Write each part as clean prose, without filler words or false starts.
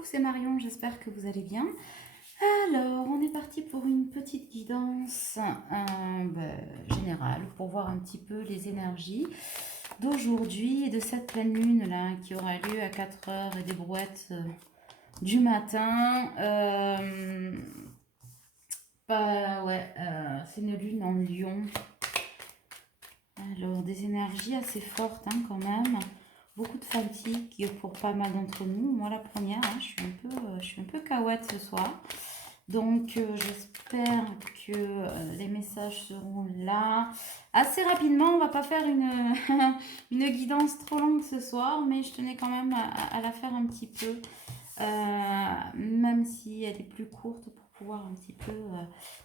Coucou, c'est Marion, j'espère que vous allez bien. Alors, on est parti pour une petite guidance générale pour voir un petit peu les énergies d'aujourd'hui et de cette pleine lune là qui aura lieu à 4 heures et des brouettes du matin. C'est une lune en lion. Alors, des énergies assez fortes quand même. Beaucoup de fatigue pour pas mal d'entre nous. Moi, la première, je suis un peu caouette ce soir. Donc, j'espère que les messages seront là. Assez rapidement, on va pas faire une, une guidance trop longue ce soir, mais je tenais quand même à la faire un petit peu, même si elle est plus courte pour pouvoir un petit peu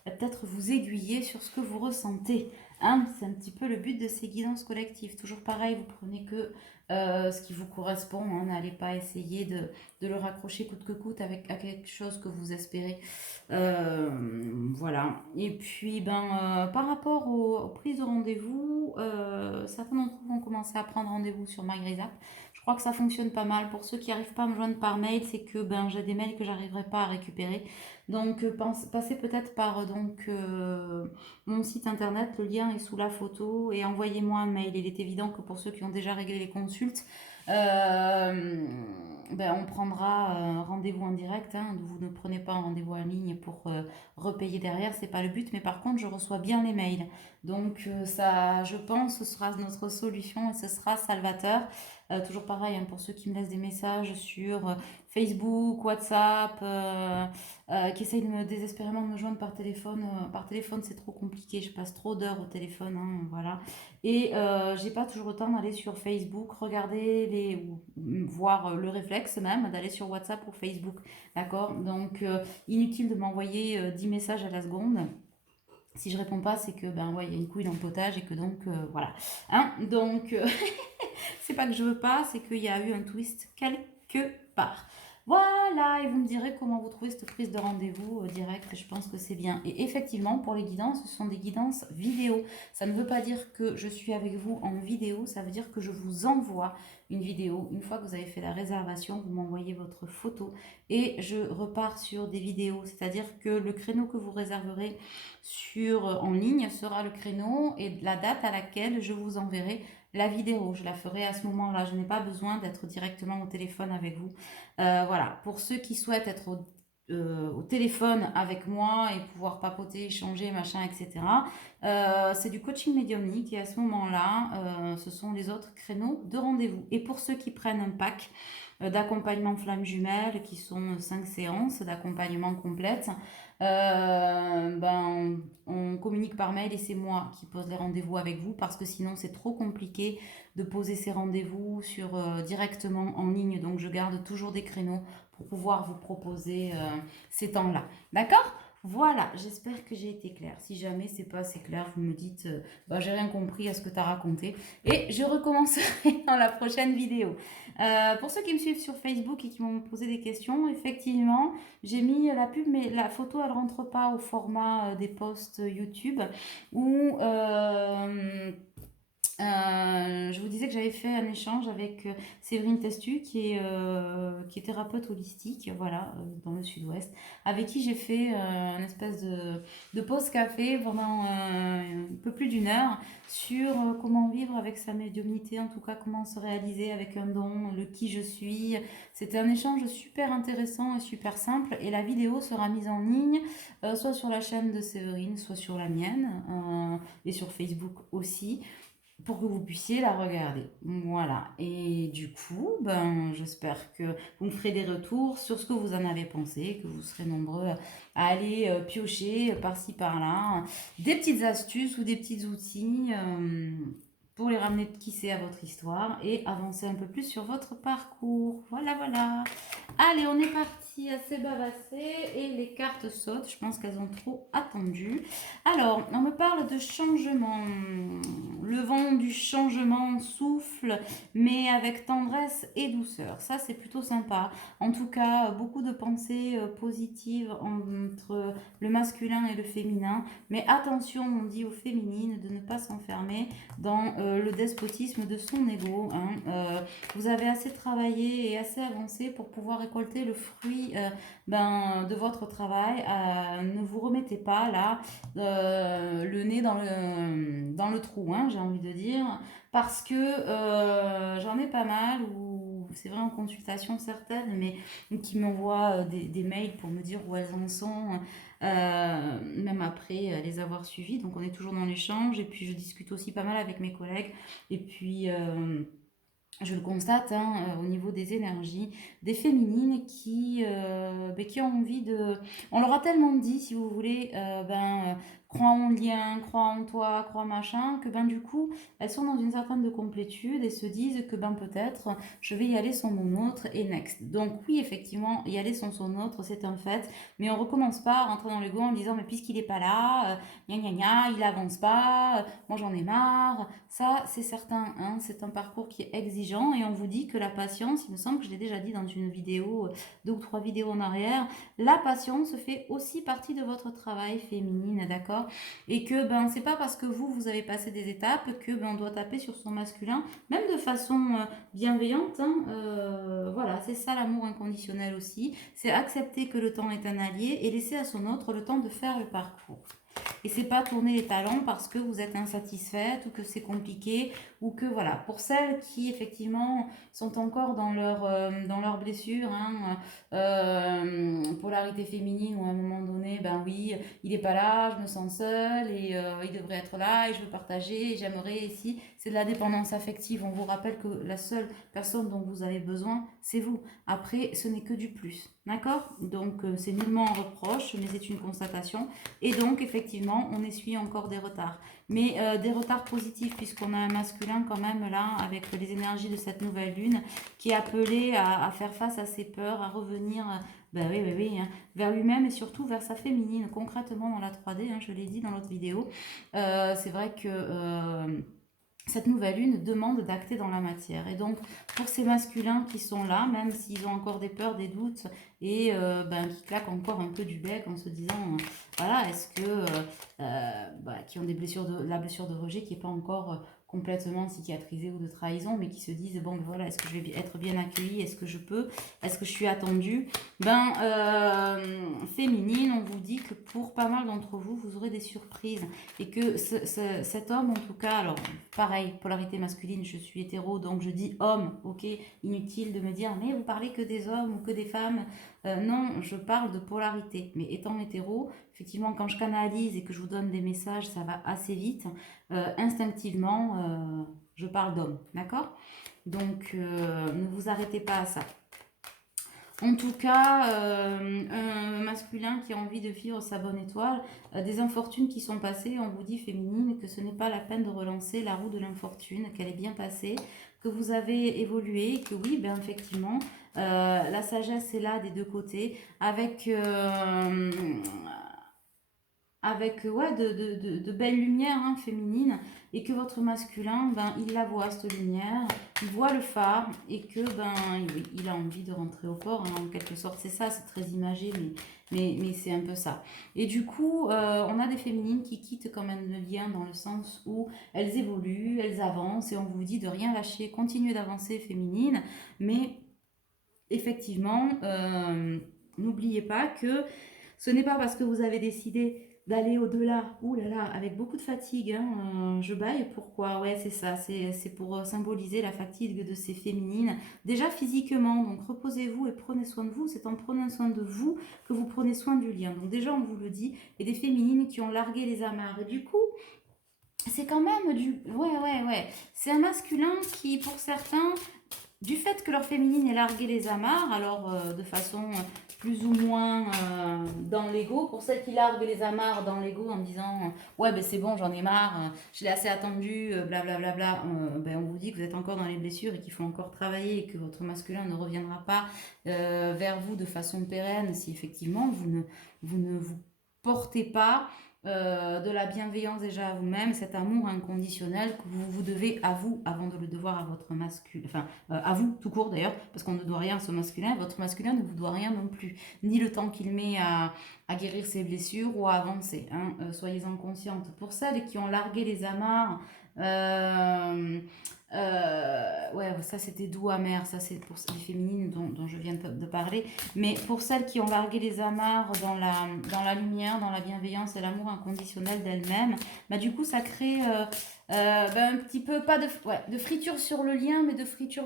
peut-être vous aiguiller sur ce que vous ressentez. Hein, c'est un petit peu le but de ces guidances collectives. Toujours pareil, vous prenez que ce qui vous correspond. Hein, n'allez pas essayer de le raccrocher coûte que coûte à quelque chose que vous espérez. Voilà. Et puis, par rapport aux prises de rendez-vous, certains d'entre vous vont commencer à prendre rendez-vous sur MyGrisApp. Je crois que ça fonctionne pas mal. Pour ceux qui n'arrivent pas à me joindre par mail, c'est que j'ai des mails que j'arriverai pas à récupérer. Donc, passez peut-être par mon site internet. Le lien est sous la photo et envoyez-moi un mail. Il est évident que pour ceux qui ont déjà réglé les consultes, on prendra rendez-vous en direct. Hein. Vous ne prenez pas un rendez-vous en ligne pour repayer derrière, c'est pas le but. Mais par contre, je reçois bien les mails. Donc ça, je pense, ce sera notre solution et ce sera salvateur. Toujours pareil pour ceux qui me laissent des messages sur Facebook, WhatsApp, qui essayent désespérément de me joindre par téléphone. Par téléphone, c'est trop compliqué. Je passe trop d'heures au téléphone. Hein, voilà. Et j'ai pas toujours le temps d'aller sur Facebook, regarder ou voir le réflexe même d'aller sur WhatsApp ou Facebook. D'accord. Donc, inutile de m'envoyer 10 messages à la seconde. Si je réponds pas, c'est que il y a une couille dans le potage et que donc voilà. Hein, donc c'est pas que je veux pas, c'est qu'il y a eu un twist quelque part. Voilà, et vous me direz comment vous trouvez cette prise de rendez-vous direct, je pense que c'est bien. Et effectivement, pour les guidances, ce sont des guidances vidéo. Ça ne veut pas dire que je suis avec vous en vidéo, ça veut dire que je vous envoie une vidéo. Une fois que vous avez fait la réservation, vous m'envoyez votre photo et je repars sur des vidéos. C'est-à-dire que le créneau que vous réserverez en ligne sera le créneau et la date à laquelle je vous enverrai la vidéo. Je la ferai à ce moment-là. Je n'ai pas besoin d'être directement au téléphone avec vous. Voilà. Pour ceux qui souhaitent être au téléphone avec moi et pouvoir papoter, échanger, machin, etc. C'est du coaching médiumnique et à ce moment-là, ce sont les autres créneaux de rendez-vous. Et pour ceux qui prennent un pack d'accompagnement flamme jumelle, qui sont 5 séances d'accompagnement complète, on communique par mail et c'est moi qui pose les rendez-vous avec vous parce que sinon c'est trop compliqué de poser ces rendez-vous directement en ligne. Donc je garde toujours des créneaux pour pouvoir vous proposer ces temps-là. D'accord? Voilà, j'espère que j'ai été claire. Si jamais c'est pas assez clair, vous me dites j'ai rien compris à ce que tu as raconté et je recommencerai dans la prochaine vidéo. Pour ceux qui me suivent sur Facebook et qui m'ont posé des questions, effectivement, j'ai mis la pub, mais la photo, elle rentre pas au format des posts YouTube où je vous disais que j'avais fait un échange avec Séverine Testu, qui est thérapeute holistique, voilà, dans le sud-ouest, avec qui j'ai fait une espèce de pause café pendant un peu plus d'une heure sur comment vivre avec sa médiumnité, en tout cas comment se réaliser avec un don, le qui je suis. C'était un échange super intéressant et super simple, et la vidéo sera mise en ligne, soit sur la chaîne de Séverine, soit sur la mienne, et sur Facebook aussi pour que vous puissiez la regarder. Voilà. Et du coup, j'espère que vous me ferez des retours sur ce que vous en avez pensé, que vous serez nombreux à aller piocher par-ci par-là des petites astuces ou des petits outils pour les ramener qui sait à votre histoire et avancer un peu plus sur votre parcours. Voilà, voilà. Allez, on est parti. partie assez bavassée et les cartes sautent. Je pense qu'elles ont trop attendu. Alors, on me parle de changement. Le vent du changement souffle, mais avec tendresse et douceur. Ça, c'est plutôt sympa. En tout cas, beaucoup de pensées positives entre le masculin et le féminin. Mais attention, on dit aux féminines de ne pas s'enfermer dans le despotisme de son ego. Hein. Vous avez assez travaillé et assez avancé pour pouvoir récolter le fruit de votre travail. Ne vous remettez pas là le nez dans le trou, hein, j'ai envie de dire, parce que j'en ai pas mal où c'est vrai en consultation certaines, mais qui m'envoient des mails pour me dire où elles en sont, même après les avoir suivies. Donc on est toujours dans l'échange et puis je discute aussi pas mal avec mes collègues et puis je le constate hein, au niveau des énergies, des féminines qui ont envie de... On leur a tellement dit, si vous voulez, crois en lien, crois en toi, crois machin, que du coup, elles sont dans une certaine de complétude et se disent que peut-être, je vais y aller sans mon autre et next. Donc oui, effectivement, y aller sans son autre, c'est un fait, mais on recommence pas à rentrer dans l'ego en disant, mais puisqu'il est pas là, gna gna gna, il avance pas, moi j'en ai marre. Ça, c'est certain, hein, c'est un parcours qui est exigeant et on vous dit que la patience, il me semble que je l'ai déjà dit dans une vidéo, 2 ou 3 vidéos en arrière, la patience fait aussi partie de votre travail féminine, d'accord? Et que c'est pas parce que vous avez passé des étapes que on doit taper sur son masculin, même de façon bienveillante, hein, voilà, c'est ça l'amour inconditionnel aussi, c'est accepter que le temps est un allié et laisser à son autre le temps de faire le parcours. Et c'est pas tourner les talons parce que vous êtes insatisfaite ou que c'est compliqué ou que voilà. Pour celles qui effectivement sont encore dans leur blessure, hein, polarité féminine ou à un moment donné, ben oui, il est pas là, je me sens seule et il devrait être là et je veux partager, et j'aimerais ici. C'est de la dépendance affective. On vous rappelle que la seule personne dont vous avez besoin, c'est vous. Après, ce n'est que du plus. D'accord? Donc, c'est nullement un reproche, mais c'est une constatation. Et donc, effectivement, on essuie encore des retards. Mais des retards positifs, puisqu'on a un masculin quand même là, avec les énergies de cette nouvelle lune, qui est appelé à faire face à ses peurs, à revenir oui, hein, vers lui-même et surtout vers sa féminine, concrètement dans la 3D, hein, je l'ai dit dans l'autre vidéo. C'est vrai que... cette nouvelle lune demande d'acter dans la matière. Et donc, pour ces masculins qui sont là, même s'ils ont encore des peurs, des doutes, et qui claquent encore un peu du bec en se disant, voilà, est-ce que... qui ont la blessure de rejet qui n'est pas encore complètement cicatrisée ou de trahison, mais qui se disent, bon, voilà, est-ce que je vais être bien accueillie? Est-ce que je peux? Est-ce que je suis attendue? Féminine, on vous dit que pour pas mal d'entre vous, vous aurez des surprises. Et que cet homme, en tout cas, alors pareil, polarité masculine, je suis hétéro, donc je dis homme, ok, inutile de me dire, mais vous parlez que des hommes ou que des femmes. Non, je parle de polarité. Mais étant hétéro, effectivement, quand je canalise et que je vous donne des messages, ça va assez vite. Instinctivement, je parle d'homme, d'accord? Donc, ne vous arrêtez pas à ça. En tout cas, un masculin qui a envie de vivre sa bonne étoile, des infortunes qui sont passées, on vous dit féminine que ce n'est pas la peine de relancer la roue de l'infortune, qu'elle est bien passée, que vous avez évolué, que oui, effectivement, la sagesse est là des deux côtés, avec de belles lumières hein, féminines et que votre masculin, il la voit cette lumière, il voit le phare et que oui, il a envie de rentrer au port hein, en quelque sorte. C'est ça, c'est très imagé, mais c'est un peu ça. Et du coup, on a des féminines qui quittent quand même le lien dans le sens où elles évoluent, elles avancent et on vous dit de rien lâcher, continuez d'avancer féminine, mais effectivement, n'oubliez pas que ce n'est pas parce que vous avez décidé d'aller au-delà, ouh là là, avec beaucoup de fatigue, hein, je baille, pourquoi? Ouais, c'est ça, c'est pour symboliser la fatigue de ces féminines, déjà physiquement, donc reposez-vous et prenez soin de vous, c'est en prenant soin de vous que vous prenez soin du lien, donc déjà on vous le dit, et des féminines qui ont largué les amarres, et du coup, c'est quand même du... Ouais, c'est un masculin qui, pour certains, du fait que leur féminine ait largué les amarres, alors de façon plus ou moins dans l'ego. Pour celles qui larguent les amarres dans l'ego en disant ouais ben c'est bon, j'en ai marre, je l'ai assez attendu, blablabla, ben, on vous dit que vous êtes encore dans les blessures et qu'il faut encore travailler et que votre masculin ne reviendra pas vers vous de façon pérenne si effectivement vous ne vous portez pas de la bienveillance déjà à vous-même, cet amour inconditionnel que vous vous devez à vous avant de le devoir à votre masculin, enfin à vous tout court d'ailleurs, parce qu'on ne doit rien à son masculin, votre masculin ne vous doit rien non plus, ni le temps qu'il met à guérir ses blessures ou à avancer, hein, soyez-en conscientes. Pour celles qui ont largué les amarres, ouais, ça c'était doux amer, ça c'est pour les féminines dont je viens de parler. Mais pour celles qui ont largué les amarres dans la lumière, dans la bienveillance et l'amour inconditionnel d'elles-mêmes, bah, du coup ça crée ben, un petit peu, pas de, ouais, de friture sur le lien, mais de friture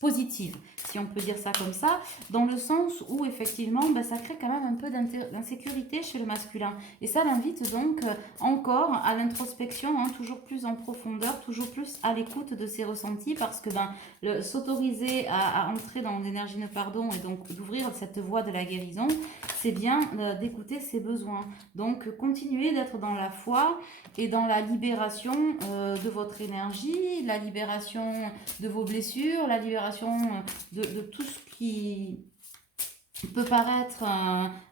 positive, si on peut dire ça comme ça, dans le sens où effectivement ben, ça crée quand même un peu d'insécurité chez le masculin. Et ça l'invite donc encore à l'introspection, hein, toujours plus en profondeur, toujours plus à l'écoute de ses ressentis, parce que ben, s'autoriser à entrer dans l'énergie de pardon et donc d'ouvrir cette voie de la guérison, c'est bien d'écouter ses besoins. Donc continuez d'être dans la foi et dans la libération de votre énergie, la libération de vos blessures, la libération de tout ce qui peut paraître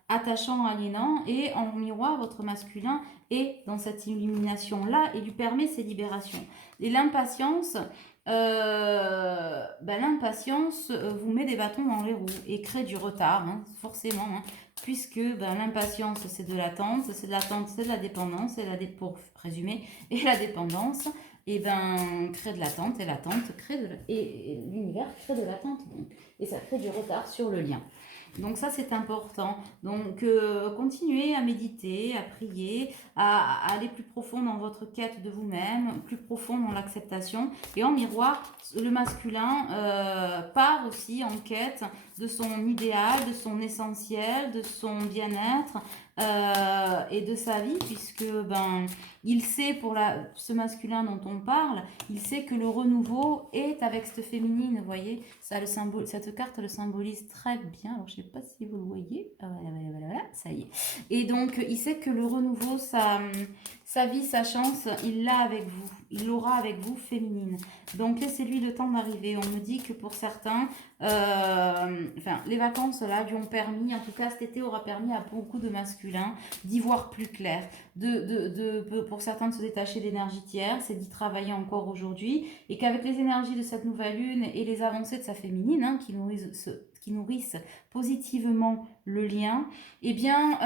attachant, aliénant, et en miroir, votre masculin est dans cette illumination-là et lui permet ces libérations. Et l'impatience, ben, l'impatience vous met des bâtons dans les roues et crée du retard, hein, forcément, hein, puisque ben, l'impatience, c'est de l'attente, c'est de la dépendance, pour résumer, et la dépendance, et ben, crée de l'attente, et l'attente crée et l'univers crée de l'attente, donc, et ça crée du retard sur le lien. Donc ça c'est important. Donc continuez à méditer, à prier, à aller plus profond dans votre quête de vous-même, plus profond dans l'acceptation. Et en miroir, le masculin part aussi en quête de son idéal, de son essentiel, de son bien-être et de sa vie, puisque ben, il sait ce masculin dont on parle, il sait que le renouveau est avec cette féminine, vous voyez, ça cette carte le symbolise très bien. Alors je ne sais pas si vous le voyez, voilà, ça y est. Et donc il sait que le renouveau, sa vie, sa chance, il l'a avec vous, il l'aura avec vous, féminine. Donc laissez-lui le temps d'arriver. On me dit que pour certains, enfin, les vacances là lui ont permis, en tout cas cet été aura permis à beaucoup de masculins d'y voir plus clair, pour certains de se détacher d'énergie tierce c'est d'y travailler encore aujourd'hui, et qu'avec les énergies de cette nouvelle lune et les avancées de sa féminine, hein, qui nourrissent positivement le lien, eh bien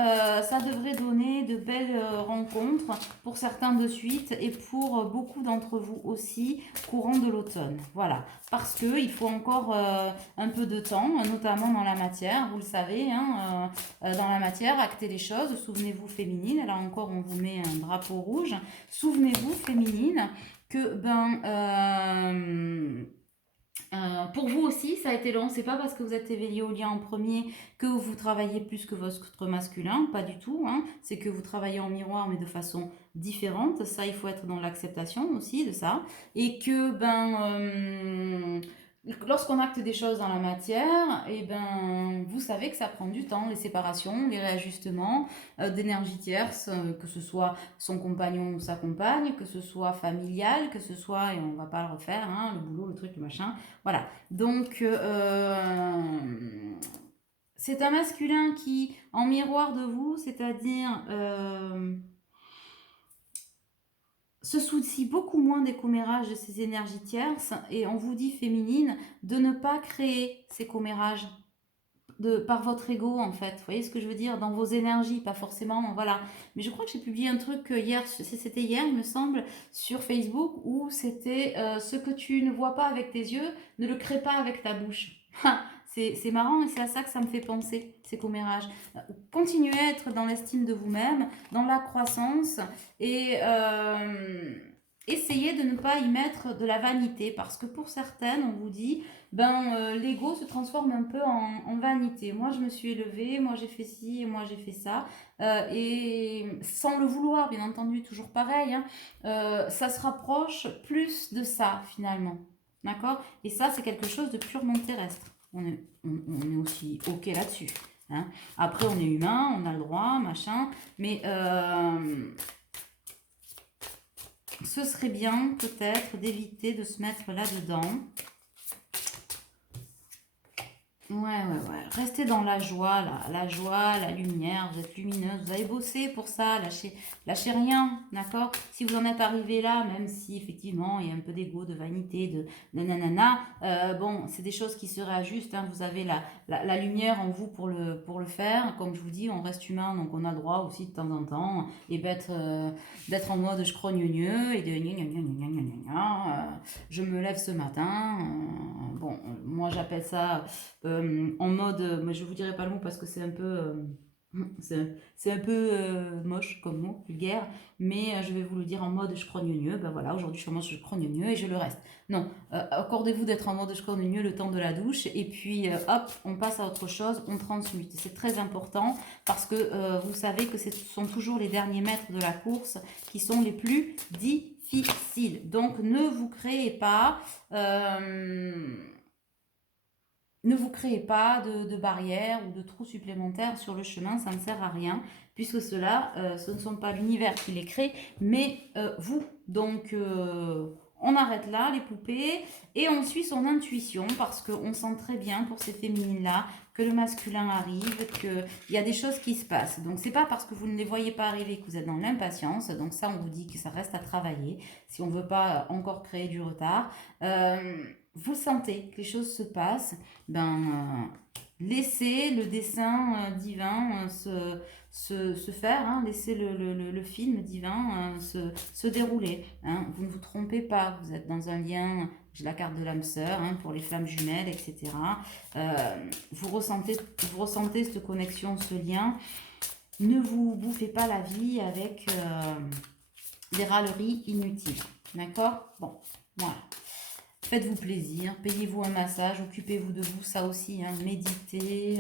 ça devrait donner de belles rencontres pour certains de suite, et pour beaucoup d'entre vous aussi courant de l'automne. Voilà, parce que il faut encore un peu de temps, notamment dans la matière, vous le savez, hein, dans la matière, acter les choses. Souvenez-vous féminine, là encore on vous met un drapeau rouge. Souvenez-vous féminine que pour vous aussi, ça a été long. C'est pas parce que vous êtes éveillé au lien en premier que vous travaillez plus que votre masculin, pas du tout, hein. C'est que vous travaillez en miroir, mais de façon différente. Ça, il faut être dans l'acceptation aussi de ça. Et que, lorsqu'on acte des choses dans la matière, et vous savez que ça prend du temps, les séparations, les réajustements d'énergie tierce, que ce soit son compagnon ou sa compagne, que ce soit familial, que ce soit, et on va pas le refaire, hein, le boulot, le truc, le machin, voilà. Donc, c'est un masculin qui, en miroir de vous, c'est-à-dire se soucie beaucoup moins des commérages de ces énergies tierces, et on vous dit, féminine, de ne pas créer ces commérages par votre ego, en fait. Vous voyez ce que je veux dire? Dans vos énergies, pas forcément, voilà. Mais je crois que j'ai publié un truc hier, c'était hier, il me semble, sur Facebook, où c'était ce que tu ne vois pas avec tes yeux, ne le crée pas avec ta bouche. C'est marrant, et c'est à ça que ça me fait penser, ces commérages. Continuez à être dans l'estime de vous-même, dans la croissance, et essayez de ne pas y mettre de la vanité, parce que pour certaines, on vous dit, l'ego se transforme un peu en vanité. Moi, je me suis élevée, moi j'ai fait ci, et moi j'ai fait ça, et sans le vouloir, bien entendu, toujours pareil, hein, ça se rapproche plus de ça, finalement. D'accord? Et ça, c'est quelque chose de purement terrestre. on est aussi OK là-dessus. Hein. Après, on est humain, on a le droit, machin, mais ce serait bien peut-être d'éviter de se mettre là-dedans. Ouais. Restez dans la joie, là. La joie, la lumière, vous êtes lumineuse, vous avez bossé pour ça, lâchez rien, d'accord? Si vous en êtes arrivé là, même si effectivement il y a un peu d'ego, de vanité, de nanana, bon, c'est des choses qui se réajustent, hein. Vous avez la lumière en vous pour le faire. Comme je vous dis, on reste humain, donc on a le droit aussi de temps en temps et d'être en mode je crogneux et de je me lève ce matin. Bon, moi j'appelle ça en mode, mais je vous dirai pas le mot parce que c'est un peu, c'est un peu moche comme mot, vulgaire, mais je vais vous le dire en mode je crogne. Ben voilà, aujourd'hui je commence je crogne et je le reste. Non, accordez-vous d'être en mode je crogne le temps de la douche et puis hop, on passe à autre chose, on transmute. C'est très important parce que vous savez que ce sont toujours les derniers mètres de la course qui sont les plus difficiles. Donc ne vous créez pas. Ne vous créez pas de barrières ou de trous supplémentaires sur le chemin, ça ne sert à rien, puisque cela, ce ne sont pas l'univers qui les crée, mais vous. Donc, on arrête là, les poupées, et on suit son intuition, parce qu'on sent très bien pour ces féminines-là que le masculin arrive, qu'il y a des choses qui se passent. Donc, c'est pas parce que vous ne les voyez pas arriver que vous êtes dans l'impatience, donc ça, on vous dit que ça reste à travailler, si on ne veut pas encore créer du retard. Vous sentez que les choses se passent, laissez le dessin divin se faire, hein, laissez le film divin se dérouler. Hein. Vous ne vous trompez pas, vous êtes dans un lien, j'ai la carte de l'âme sœur hein, pour les flammes jumelles, etc. Vous ressentez cette connexion, ce lien. Ne vous bouffez pas la vie avec des râleries inutiles. D'accord? Bon, voilà. Faites-vous plaisir, payez-vous un massage, occupez-vous de vous, ça aussi, hein, méditez,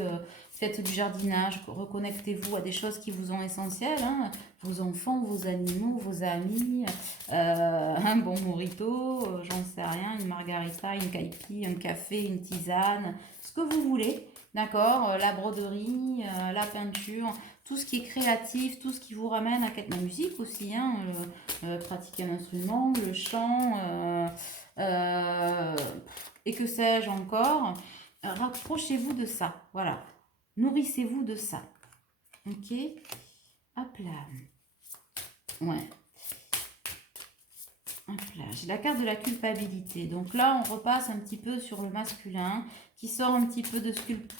faites du jardinage, reconnectez-vous à des choses qui vous sont essentielles, hein, vos enfants, vos animaux, vos amis, un bon mojito, j'en sais rien, une margarita, une caipi, un café, une tisane, ce que vous voulez, d'accord, la broderie, la peinture, tout ce qui est créatif, tout ce qui vous ramène à la musique aussi, hein, pratiquer un instrument, le chant, euh, et que sais-je encore, rapprochez-vous de ça, voilà, nourrissez-vous de ça, ok, hop là, ouais, hop là, j'ai la carte de la culpabilité, donc là on repasse un petit peu sur le masculin, qui sort un petit peu de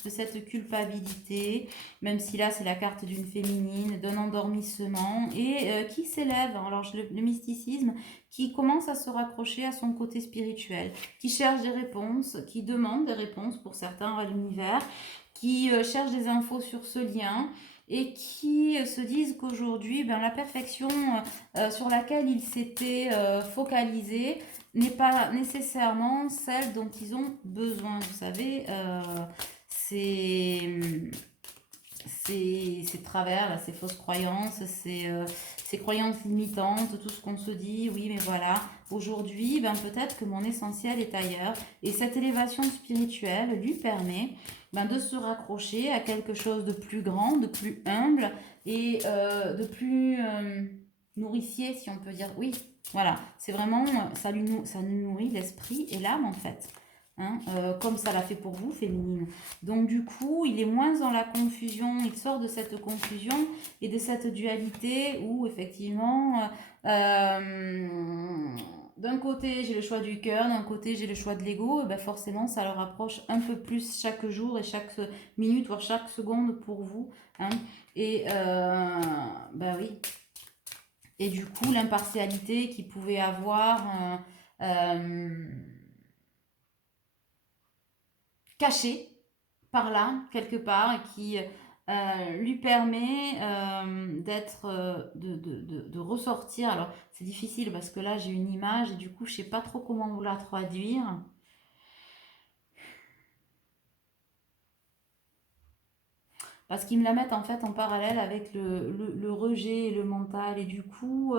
cette culpabilité, même si là c'est la carte d'une féminine, d'un endormissement, et qui s'élève, alors le mysticisme, qui commence à se raccrocher à son côté spirituel, qui cherche des réponses, qui demande des réponses pour certains à l'univers, qui cherche des infos sur ce lien, et qui se disent qu'aujourd'hui, la perfection sur laquelle ils s'étaient focalisés, n'est pas nécessairement celle dont ils ont besoin. Vous savez, ces travers, là, ces fausses croyances, ces croyances limitantes, tout ce qu'on se dit, oui, mais voilà, aujourd'hui, peut-être que mon essentiel est ailleurs. Et cette élévation spirituelle lui permet de se raccrocher à quelque chose de plus grand, de plus humble et de plus nourricier, si on peut dire. Oui, voilà, c'est vraiment, ça nous nourrit l'esprit et l'âme en fait. Hein, comme ça l'a fait pour vous, féminine. Donc du coup, il est moins dans la confusion, il sort de cette confusion et de cette dualité où effectivement, d'un côté j'ai le choix du cœur, d'un côté j'ai le choix de l'ego, et forcément ça le rapproche un peu plus chaque jour et chaque minute, voire chaque seconde pour vous. Hein, et oui. Et du coup, l'impartialité qu'il pouvait avoir cachée par là, quelque part, et qui lui permet d'être, de ressortir. Alors, c'est difficile parce que là, j'ai une image et du coup, je sais pas trop comment vous la traduire. Parce qu'ils me la mettent en fait en parallèle avec le rejet et le mental. Et du coup,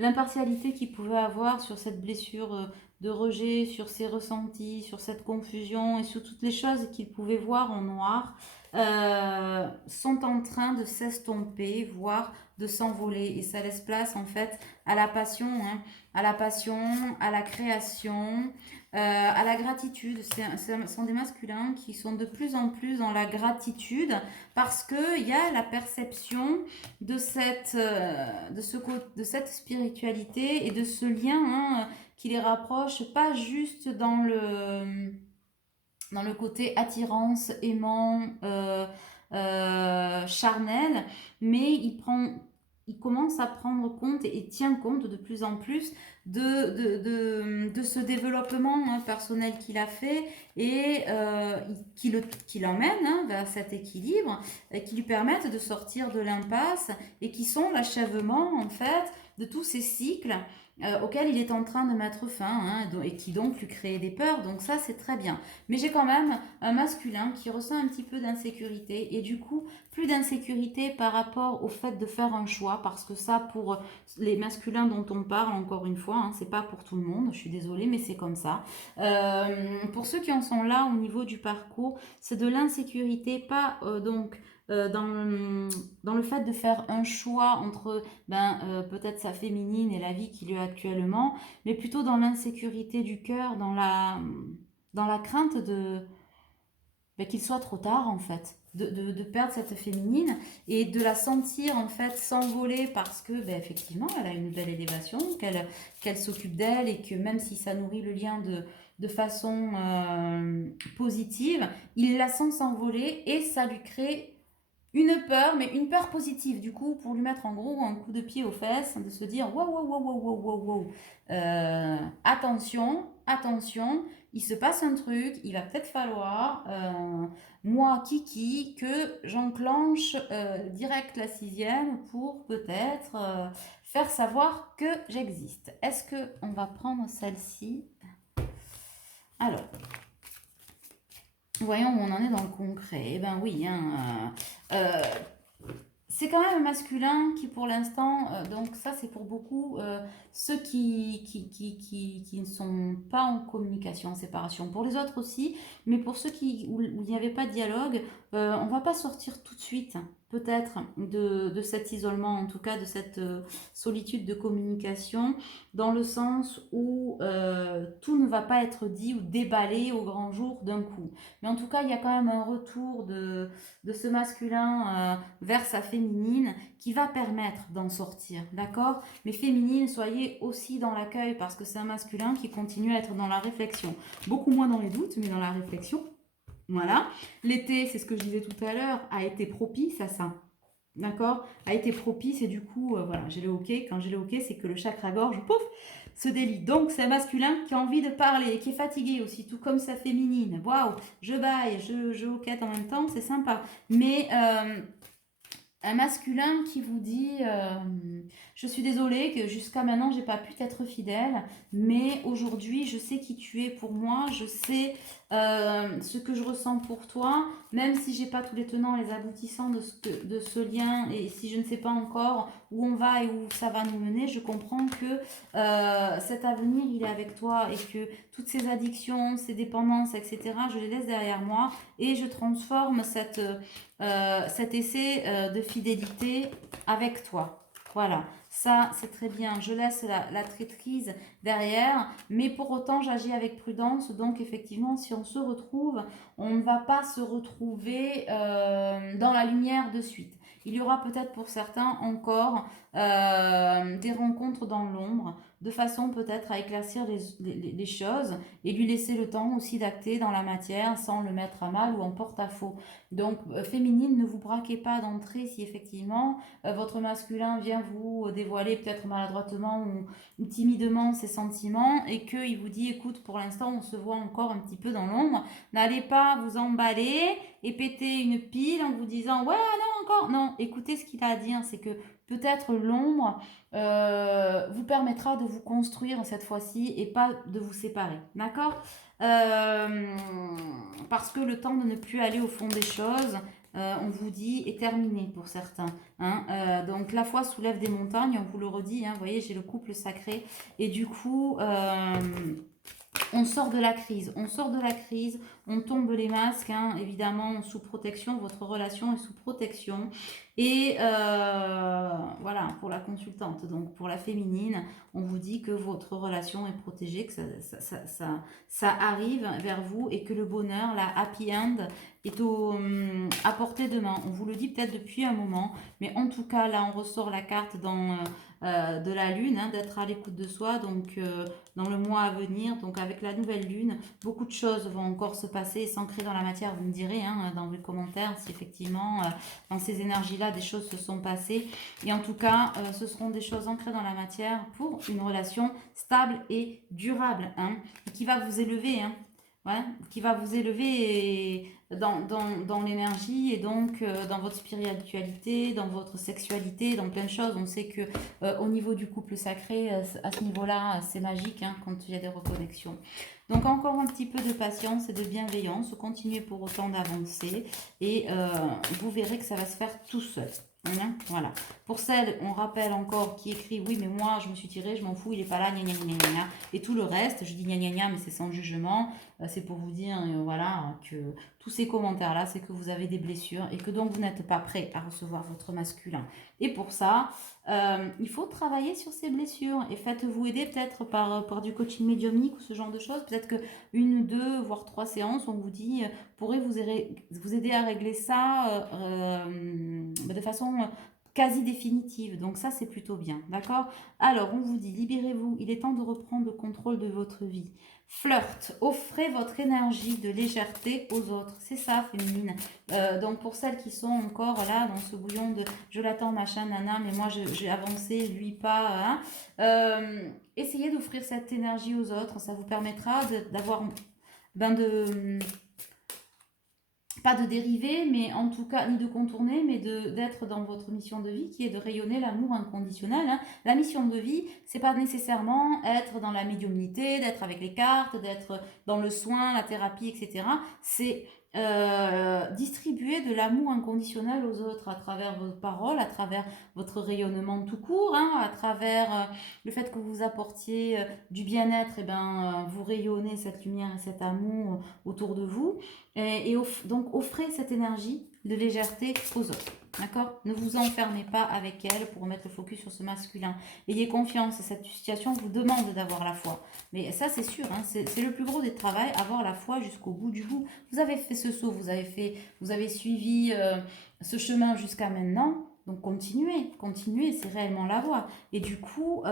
l'impartialité qu'il pouvait avoir sur cette blessure de rejet, sur ses ressentis, sur cette confusion et sur toutes les choses qu'il pouvait voir en noir, sont en train de s'estomper, voire de s'envoler. Et ça laisse place en fait à la passion, hein, à la passion, à la création, à la gratitude. Ce sont des masculins qui sont de plus en plus dans la gratitude parce qu'il y a la perception de cette spiritualité et de ce lien, hein, qui les rapproche, pas juste dans le côté attirance, aimant, charnel, mais il commence à prendre compte et tient compte de plus en plus de ce développement, hein, personnel qu'il a fait et qui l'emmène, hein, vers cet équilibre, qui lui permettent de sortir de l'impasse et qui sont l'achèvement en fait de tous ces cycles auxquels il est en train de mettre fin, hein, et qui donc lui crée des peurs. Donc ça, c'est très bien. Mais j'ai quand même un masculin qui ressent un petit peu d'insécurité et du coup, plus d'insécurité par rapport au fait de faire un choix, parce que ça, pour les masculins dont on parle, encore une fois, hein, c'est pas pour tout le monde, je suis désolée, mais c'est comme ça. Pour ceux qui en sont là au niveau du parcours, c'est de l'insécurité, pas donc dans le fait de faire un choix entre peut-être sa féminine et la vie qu'il a actuellement, mais plutôt dans l'insécurité du cœur, dans la crainte qu'il soit trop tard en fait. De perdre cette féminine et de la sentir en fait s'envoler parce que effectivement elle a une belle élévation, qu'elle s'occupe d'elle et que même si ça nourrit le lien de façon positive, il la sent s'envoler et ça lui crée une peur, mais une peur positive, du coup, pour lui mettre en gros un coup de pied aux fesses, de se dire wow, wow, wow, wow, wow, wow, wow. Attention, attention, il se passe un truc, il va peut-être falloir, moi, Kiki, que j'enclenche direct la sixième pour peut-être faire savoir que j'existe. Est-ce qu'on va prendre celle-ci? Alors, voyons où on en est dans le concret. Eh ben oui, hein, c'est quand même un masculin qui pour l'instant, donc ça c'est pour beaucoup ceux qui ne sont pas en communication, en séparation. Pour les autres aussi, mais pour ceux où il n'y avait pas de dialogue, on va pas sortir tout de suite, peut-être, de cet isolement, en tout cas de cette solitude de communication, dans le sens où tout ne va pas être dit ou déballé au grand jour d'un coup. Mais en tout cas, il y a quand même un retour de ce masculin vers sa féminine qui va permettre d'en sortir, d'accord? Mais féminine, soyez aussi dans l'accueil parce que c'est un masculin qui continue à être dans la réflexion. Beaucoup moins dans les doutes, mais dans la réflexion. Voilà. L'été, c'est ce que je disais tout à l'heure, a été propice à ça. D'accord? A été propice et du coup, voilà, j'ai le hockey. Quand j'ai le hockey, c'est que le chakra-gorge, pouf, se délie. Donc, c'est un masculin qui a envie de parler et qui est fatigué aussi, tout comme sa féminine. Waouh, je baille, je hoquette en même temps, c'est sympa. Mais un masculin qui vous dit je suis désolée que jusqu'à maintenant j'ai pas pu t'être fidèle, mais aujourd'hui je sais qui tu es pour moi, je sais ce que je ressens pour toi, même si j'ai pas tous les tenants et les aboutissants de ce lien et si je ne sais pas encore où on va et où ça va nous mener, je comprends que cet avenir il est avec toi et que toutes ces addictions, ces dépendances, etc., je les laisse derrière moi et je transforme cet essai de fidélité avec toi. Voilà, ça c'est très bien. Je laisse la traîtrise derrière, mais pour autant j'agis avec prudence. Donc effectivement, si on se retrouve, on ne va pas se retrouver dans la lumière de suite. Il y aura peut-être pour certains encore des rencontres dans l'ombre, de façon peut-être à éclaircir les choses et lui laisser le temps aussi d'acter dans la matière sans le mettre à mal ou en porte-à-faux. Donc, féminine, ne vous braquez pas d'entrée si effectivement votre masculin vient vous dévoiler peut-être maladroitement ou timidement ses sentiments et qu'il vous dit écoute, pour l'instant, on se voit encore un petit peu dans l'ombre. N'allez pas vous emballer et péter une pile en vous disant ouais, non, encore. Non, écoutez ce qu'il a à dire, c'est que peut-être l'ombre vous permettra de vous construire cette fois-ci et pas de vous séparer. D'accord? Parce que le temps de ne plus aller au fond des choses on vous dit, est terminée pour certains. Hein. Donc la foi soulève des montagnes, on vous le redit, hein, vous voyez, j'ai le couple sacré. Et du coup, on sort de la crise, on tombe les masques, hein, évidemment sous protection, votre relation est sous protection. Et voilà, pour la consultante, donc pour la féminine, on vous dit que votre relation est protégée, que ça arrive vers vous et que le bonheur, la happy end, est à portée de main. On vous le dit peut-être depuis un moment, mais en tout cas, là, on ressort la carte de la lune, hein, d'être à l'écoute de soi, donc dans le mois à venir, donc avec la nouvelle lune, beaucoup de choses vont encore se passer et s'ancrer dans la matière, vous me direz hein, dans les commentaires si effectivement dans ces énergies-là des choses se sont passées. Et en tout cas, ce seront des choses ancrées dans la matière pour une relation stable et durable, hein, et qui va vous élever, hein, ouais, qui va vous élever dans l'énergie et donc dans votre spiritualité, dans votre sexualité, dans plein de choses. On sait que au niveau du couple sacré, à ce niveau-là, c'est magique hein, quand il y a des reconnexions. Donc encore un petit peu de patience et de bienveillance, continuez pour autant d'avancer et vous verrez que ça va se faire tout seul. Hein, voilà. Pour celles, on rappelle encore, qui écrit oui mais moi je me suis tirée, je m'en fous, il est pas là, gna gna gna gna gna. Et tout le reste, je dis gna gna gna mais c'est sans jugement, c'est pour vous dire voilà que tous ces commentaires là c'est que vous avez des blessures et que donc vous n'êtes pas prêt à recevoir votre masculin. Et pour ça, il faut travailler sur ces blessures et faites-vous aider peut-être par du coaching médiumnique ou ce genre de choses. Peut-être que une, deux, voire trois séances, on vous dit, pourrait vous aider à régler ça de façon quasi définitive. Donc ça, c'est plutôt bien. D'accord? Alors, on vous dit, libérez-vous. Il est temps de reprendre le contrôle de votre vie. Flirt, offrez votre énergie de légèreté aux autres. C'est ça, féminine. Donc pour celles qui sont encore là dans ce bouillon de je l'attends, machin, nana, mais moi j'ai avancé, lui pas. Hein, essayez d'offrir cette énergie aux autres. Ça vous permettra d'avoir pas de dériver, mais en tout cas, ni de contourner, mais d'être dans votre mission de vie qui est de rayonner l'amour inconditionnel. Hein. La mission de vie, c'est pas nécessairement être dans la médiumnité, d'être avec les cartes, d'être dans le soin, la thérapie, etc. C'est distribuer de l'amour inconditionnel aux autres à travers vos paroles, à travers votre rayonnement tout court, hein, à travers le fait que vous apportiez du bien-être, et ben, vous rayonnez cette lumière et cet amour autour de vous. Donc offrez cette énergie de légèreté aux autres. D'accord? Ne vous enfermez pas avec elle pour mettre le focus sur ce masculin. Ayez confiance, cette situation vous demande d'avoir la foi. Mais ça c'est sûr, hein, c'est le plus gros des travaux, avoir la foi jusqu'au bout du bout. Vous avez fait ce saut, vous avez suivi ce chemin jusqu'à maintenant. Donc continuez, c'est réellement la voie. Et du coup,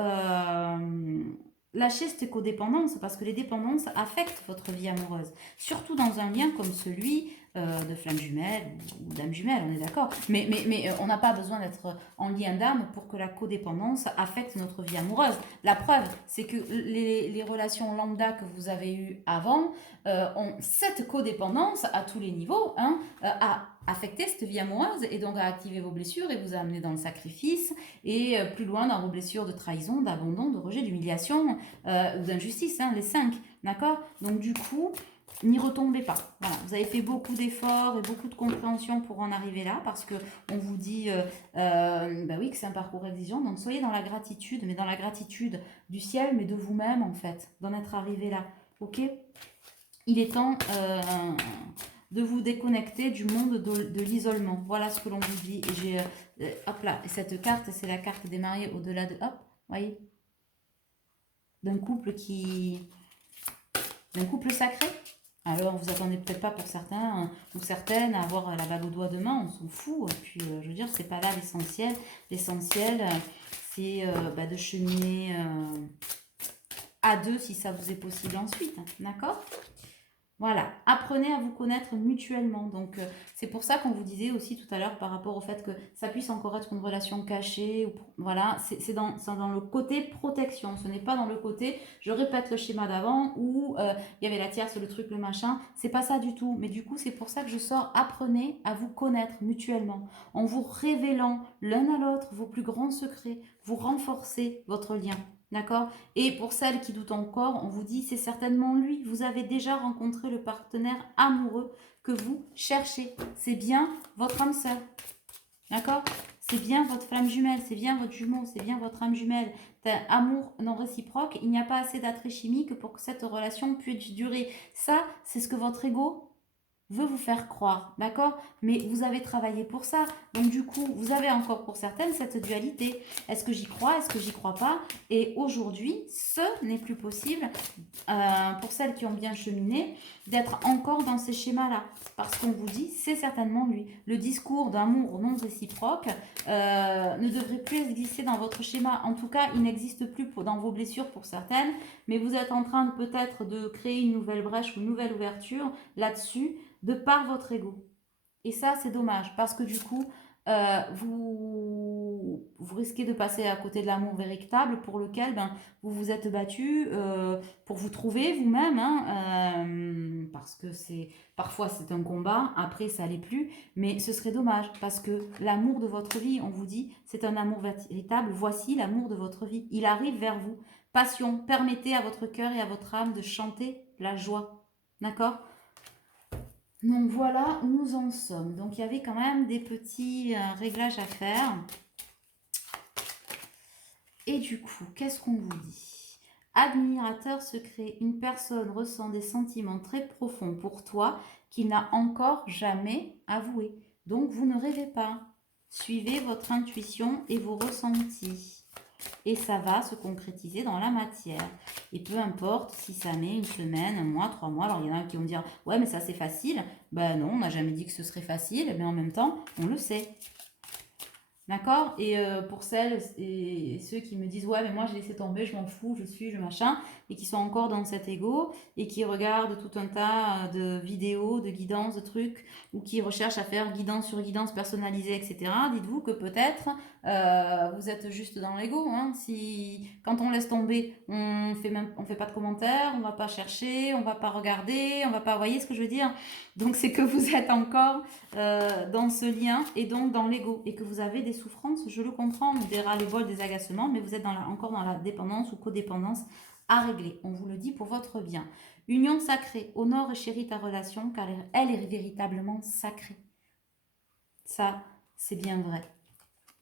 lâchez cette codépendance parce que les dépendances affectent votre vie amoureuse. Surtout dans un lien comme celui de flamme jumelle ou d'âme jumelle, on est d'accord. Mais on n'a pas besoin d'être en lien d'âme pour que la codépendance affecte notre vie amoureuse. La preuve, c'est que les relations lambda que vous avez eues avant ont cette codépendance à tous les niveaux, hein, à affecter cette vie amoureuse et donc à activer vos blessures et vous a amené dans le sacrifice et plus loin dans vos blessures de trahison, d'abandon, de rejet, d'humiliation ou d'injustice, hein, les 5, d'accord? Donc du coup, n'y retombez pas. Voilà, vous avez fait beaucoup d'efforts et beaucoup de compréhension pour en arriver là, parce que on vous dit, bah oui, que c'est un parcours exigeant. Donc soyez dans la gratitude, mais dans la gratitude du ciel, mais de vous-même en fait, d'en être arrivé là. Ok? Il est temps de vous déconnecter du monde de l'isolement. Voilà ce que l'on vous dit. Et j'ai, hop là, et cette carte, c'est la carte des mariés au-delà de, hop, voyez, d'un couple d'un couple sacré. Alors, vous attendez peut-être pas pour certains ou certaines à avoir la bague au doigt de main, on s'en fout. Et puis, je veux dire, c'est pas là l'essentiel. L'essentiel, c'est de cheminer à deux si ça vous est possible ensuite. D'accord ? Voilà, apprenez à vous connaître mutuellement. Donc, c'est pour ça qu'on vous disait aussi tout à l'heure par rapport au fait que ça puisse encore être une relation cachée. Voilà, c'est dans le côté protection. Ce n'est pas dans le côté, je répète le schéma d'avant où il y avait la tierce, le truc, le machin. C'est pas ça du tout. Mais du coup, c'est pour ça que je sors. Apprenez à vous connaître mutuellement en vous révélant l'un à l'autre vos plus grands secrets. Vous renforcez votre lien. D'accord? Et pour celles qui doutent encore, on vous dit c'est certainement lui. Vous avez déjà rencontré le partenaire amoureux que vous cherchez. C'est bien votre âme sœur. D'accord? C'est bien votre flamme jumelle, c'est bien votre jumeau, c'est bien votre âme jumelle. T'as amour non réciproque, il n'y a pas assez d'attrait chimique pour que cette relation puisse durer. Ça, c'est ce que votre ego veut vous faire croire, d'accord? Mais vous avez travaillé pour ça. Donc du coup, vous avez encore pour certaines cette dualité. Est-ce que j'y crois? Est-ce que j'y crois pas? Et aujourd'hui, ce n'est plus possible pour celles qui ont bien cheminé d'être encore dans ces schémas-là. Parce qu'on vous dit, c'est certainement lui. Le discours d'amour non réciproque ne devrait plus exister dans votre schéma. En tout cas, il n'existe plus dans vos blessures pour certaines, mais vous êtes en train peut-être de créer une nouvelle brèche ou une nouvelle ouverture là-dessus de par votre ego. Et ça, c'est dommage parce que du coup, vous risquez de passer à côté de l'amour véritable pour lequel vous vous êtes battu pour vous trouver vous-même, hein, parce que parfois c'est un combat, après ça l'est plus, mais ce serait dommage parce que l'amour de votre vie, on vous dit, c'est un amour véritable, voici l'amour de votre vie, il arrive vers vous. Passion, permettez à votre cœur et à votre âme de chanter la joie, d'accord? Donc voilà où nous en sommes. Donc il y avait quand même des petits réglages à faire. Et du coup, qu'est-ce qu'on vous dit? Admirateur secret, une personne ressent des sentiments très profonds pour toi qu'il n'a encore jamais avoué. Donc vous ne rêvez pas. Suivez votre intuition et vos ressentis. Et ça va se concrétiser dans la matière. Et peu importe si ça met une semaine, un mois, 3 mois. Alors il y en a qui vont dire ouais mais ça c'est facile. Ben non, on n'a jamais dit que ce serait facile, mais en même temps on le sait. D'accord? Et pour celles et ceux qui me disent ouais mais moi j'ai laissé tomber, je m'en fous, je suis, je machin, et qui sont encore dans cet ego et qui regardent tout un tas de vidéos, de guidances, de trucs, ou qui recherchent à faire guidance sur guidance personnalisée, etc. Dites-vous que peut-être vous êtes juste dans l'ego. Hein. Si quand on laisse tomber, on fait pas de commentaires, on va pas chercher, on va pas regarder, on va pas, voyez ce que je veux dire? Donc c'est que vous êtes encore dans ce lien et donc dans l'ego et que vous avez des souffrances, je le comprends, des ras-le-bol, des agacements, mais vous êtes encore dans la dépendance ou codépendance à régler. On vous le dit pour votre bien. Union sacrée, honore et chéris ta relation car elle est véritablement sacrée. Ça, c'est bien vrai.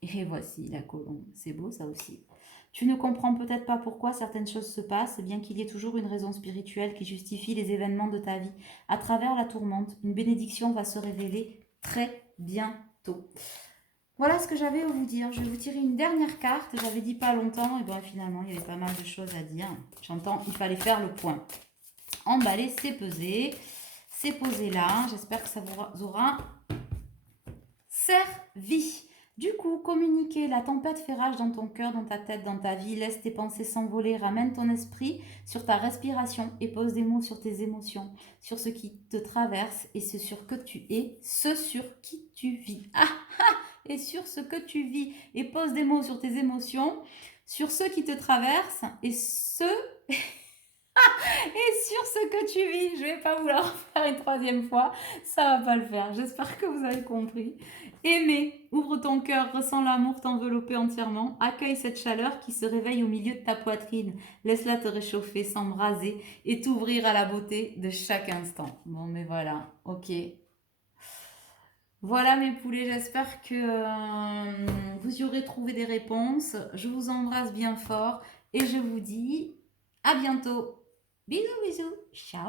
Et voici la colombe. C'est beau ça aussi. Tu ne comprends peut-être pas pourquoi certaines choses se passent, bien qu'il y ait toujours une raison spirituelle qui justifie les événements de ta vie. À travers la tourmente, une bénédiction va se révéler très bientôt. Voilà ce que j'avais à vous dire. Je vais vous tirer une dernière carte. J'avais dit pas longtemps, et bien finalement il y avait pas mal de choses à dire. J'entends, il fallait faire le point. Emballer, c'est peser. C'est posé là. J'espère que ça vous aura servi. Du coup, communiquer, la tempête fait rage dans ton cœur, dans ta tête, dans ta vie. Laisse tes pensées s'envoler, ramène ton esprit sur ta respiration et pose des mots sur tes émotions, sur ce qui te traverse et ce sur que tu es, ce sur qui tu vis. Ah, ah, et sur ce que tu vis. Et pose des mots sur tes émotions, sur ceux qui te traversent et et sur ce que tu vis. Je vais pas vous le refaire une troisième fois, ça va pas le faire. J'espère que vous avez compris. Aimez, ouvre ton cœur, ressens l'amour t'envelopper entièrement, accueille cette chaleur qui se réveille au milieu de ta poitrine, laisse-la te réchauffer, s'embraser et t'ouvrir à la beauté de chaque instant. Bon, mais voilà, ok. Voilà mes poulets, j'espère que vous y aurez trouvé des réponses. Je vous embrasse bien fort et je vous dis à bientôt. Bisous, bisous, ciao.